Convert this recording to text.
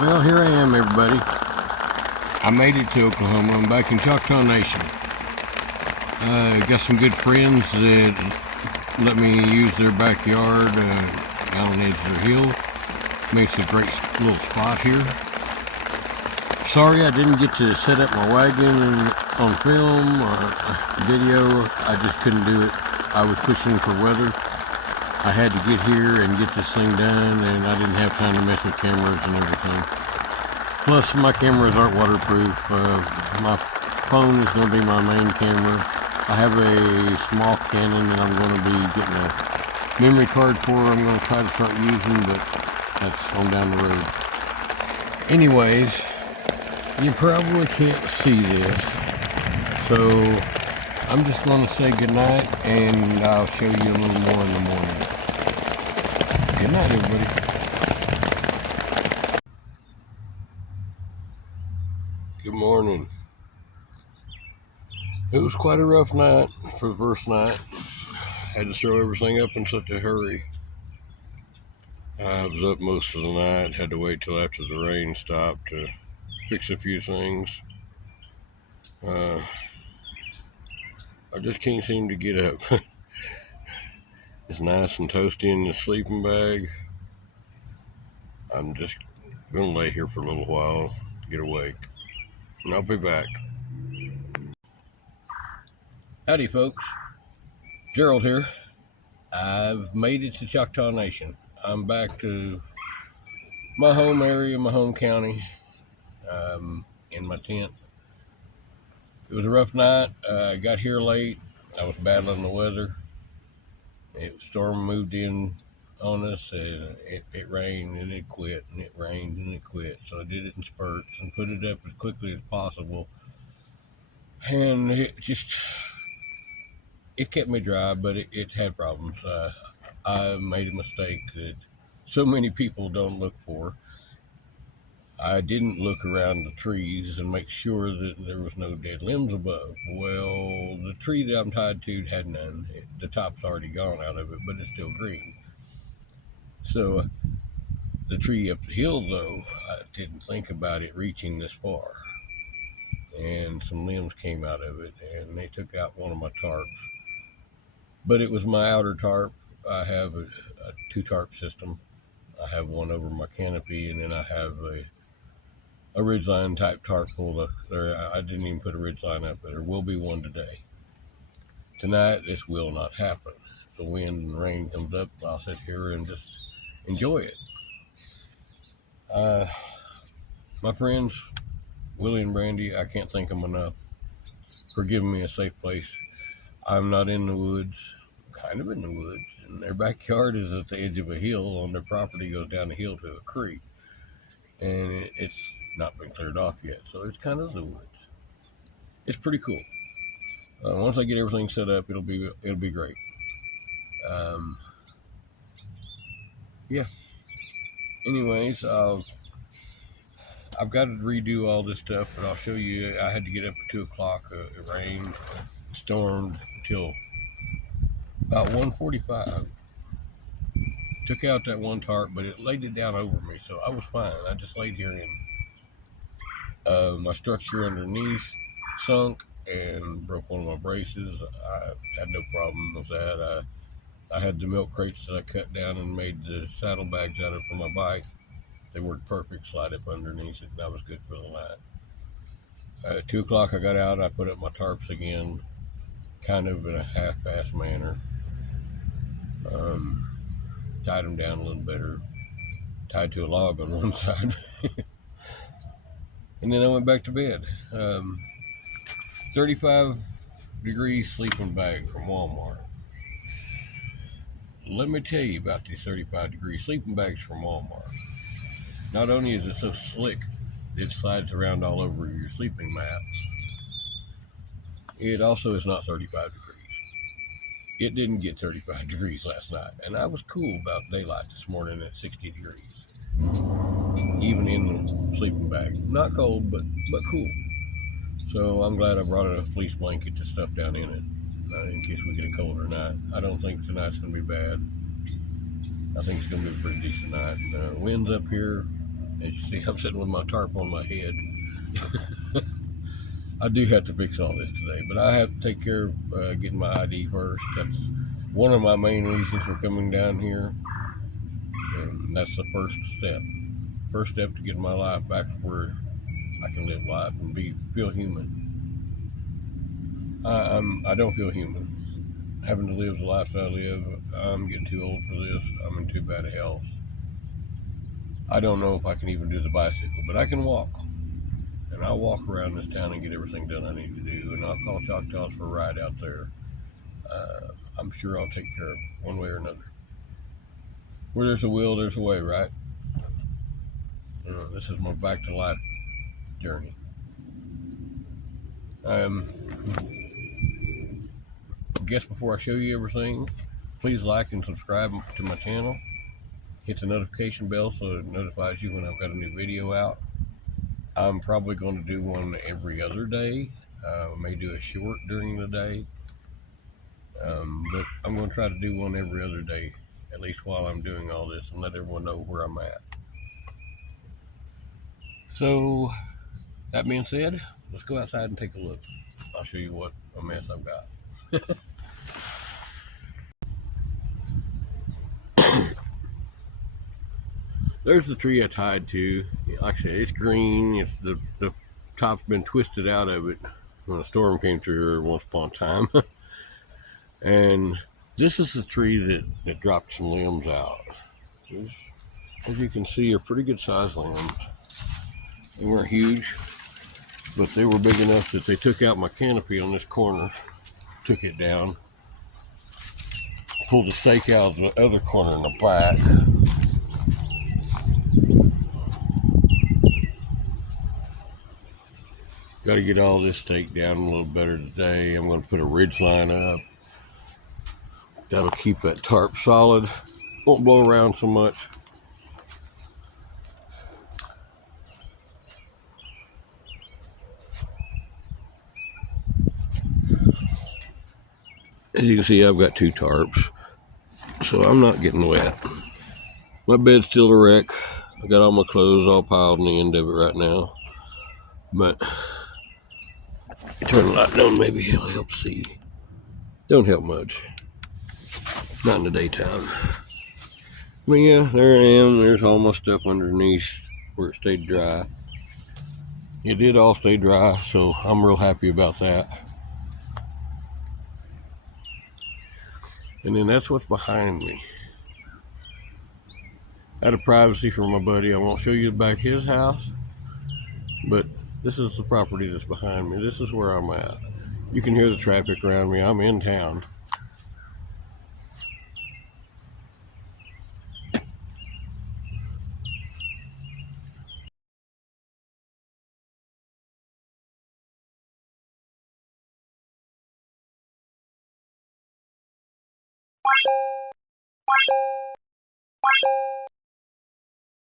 Well, here I am, everybody. I made it to Oklahoma. I'm back in Choctaw Nation. Got some good friends that let me use their backyard down on the edge of the hill. Makes a great little spot here. Sorry I didn't get to set up my wagon on film or video. I just couldn't do it. I was pushing for weather. I had to get here and get this thing done, and I didn't have time to mess with cameras and everything. Plus, my cameras aren't waterproof. My phone is going to be my main camera. I have a small Canon that I'm going to be getting a memory card for. I'm going to try to start using, but that's on down the road. Anyways, you probably can't see this, so I'm just going to say goodnight, and I'll show you a little more in the morning. Good night, everybody. Good morning. It was quite a rough night for the first night. Had to throw everything up in such a hurry. I was up most of the night, had to wait till after the rain stopped to fix a few things. I just can't seem to get up. It's nice and toasty in the sleeping bag. I'm just going to lay here for a little while, get awake, and I'll be back. Howdy, folks. Gerald here. I've made it to Choctaw Nation. I'm back to my home area, my home county, in my tent. It was a rough night. I got here late. I was battling the weather. Storm moved in on us, and it rained and it quit, and it rained and it quit. So I did it in spurts and put it up as quickly as possible. And it kept me dry, but it had problems. I made a mistake that so many people don't look for. I didn't look around the trees and make sure that there was no dead limbs above. Well, the tree that I'm tied to had none. The top's already gone out of it, but it's still green. So the tree up the hill, though, I didn't think about it reaching this far. And some limbs came out of it, and they took out one of my tarps. But it was my outer tarp. I have a two tarp system. I have one over my canopy, and then I have a ridgeline type tarp pulled up there. I didn't even put a ridgeline up, but there will be one today. Tonight, this will not happen. If the wind and rain comes up, I'll sit here and just enjoy it. My friends, Willie and Brandy, I can't thank them enough for giving me a safe place. I'm not in the woods, kind of in the woods, and their backyard is at the edge of a hill. On their property goes down the hill to a creek, and it's not been cleared off yet, so it's kind of the woods. It's pretty cool. Once I get everything set up, it'll be great. Yeah. Anyways, I've got to redo all this stuff, but I'll show you. I had to get up at 2 o'clock. It rained, stormed until about 1:45. Took out that one tarp, but it laid it down over me, so I was fine. I just laid here in my structure underneath sunk and broke one of my braces. I had no problem with that. I had the milk crates that I cut down and made the saddlebags out of for my bike. They worked perfect, slide up underneath it, and that was good for the night. At 2 o'clock, I got out. I put up my tarps again, kind of in a half-assed manner. Tied them down a little better, tied to a log on one side. And then I went back to bed. 35-degree sleeping bag from Walmart. Let me tell you about these 35-degree sleeping bags from Walmart. Not only is it so slick, it slides around all over your sleeping mat, it also is not 35 degrees. It didn't get 35 degrees last night, and I was cool about daylight this morning at 60 degrees, even in the sleeping bag. Not cold, but cool. So I'm glad I brought a fleece blanket to stuff down in it, in case we get a colder night. I don't think tonight's going to be bad. I think it's going to be a pretty decent night. Wind's up here As you see, I'm sitting with my tarp on my head. I do have to fix all this today, but I have to take care of getting my ID first. That's one of my main reasons for coming down here, and that's the first step. First step to getting my life back where I can live life and feel human. I don't feel human. Having to live the life I live, I'm getting too old for this. I'm in too bad a health. I don't know if I can even do the bicycle, but I can walk. And I'll walk around this town and get everything done I need to do. And I'll call Choctaws for a ride out there. I'm sure I'll take care of it one way or another. Where there's a will, there's a way, right? This is my back to life journey. I guess before I show you everything, please like and subscribe to my channel. Hit the notification bell so it notifies you when I've got a new video out. I'm probably going to do one every other day. I may do a short during the day. But I'm going to try to do one every other day, at least while I'm doing all this, and let everyone know where I'm at. So, that being said, let's go outside and take a look. I'll show you what a mess I've got. There's the tree I tied to. Like I said, it's green. It's the top's been twisted out of it when a storm came through here once upon a time. And this is the tree that dropped some limbs out. As you can see, are pretty good sized limbs. They weren't huge, but they were big enough that they took out my canopy on this corner, took it down, pulled the stake out of the other corner in the back. Got to get all this stake down a little better today. I'm going to put a ridge line up. That'll keep that tarp solid. Won't blow around so much. As you can see, I've got two tarps, so I'm not getting wet. My bed's still a wreck. I got all my clothes all piled in the end of it right now. But turn the light on, maybe it'll help see. Don't help much. Not in the daytime. But yeah, there I am. There's all my stuff underneath where it stayed dry. It did all stay dry, so I'm real happy about that. And then that's what's behind me. Out of privacy for my buddy, I won't show you the back of his house, but this is the property that's behind me. This is where I'm at. You can hear the traffic around me. I'm in town.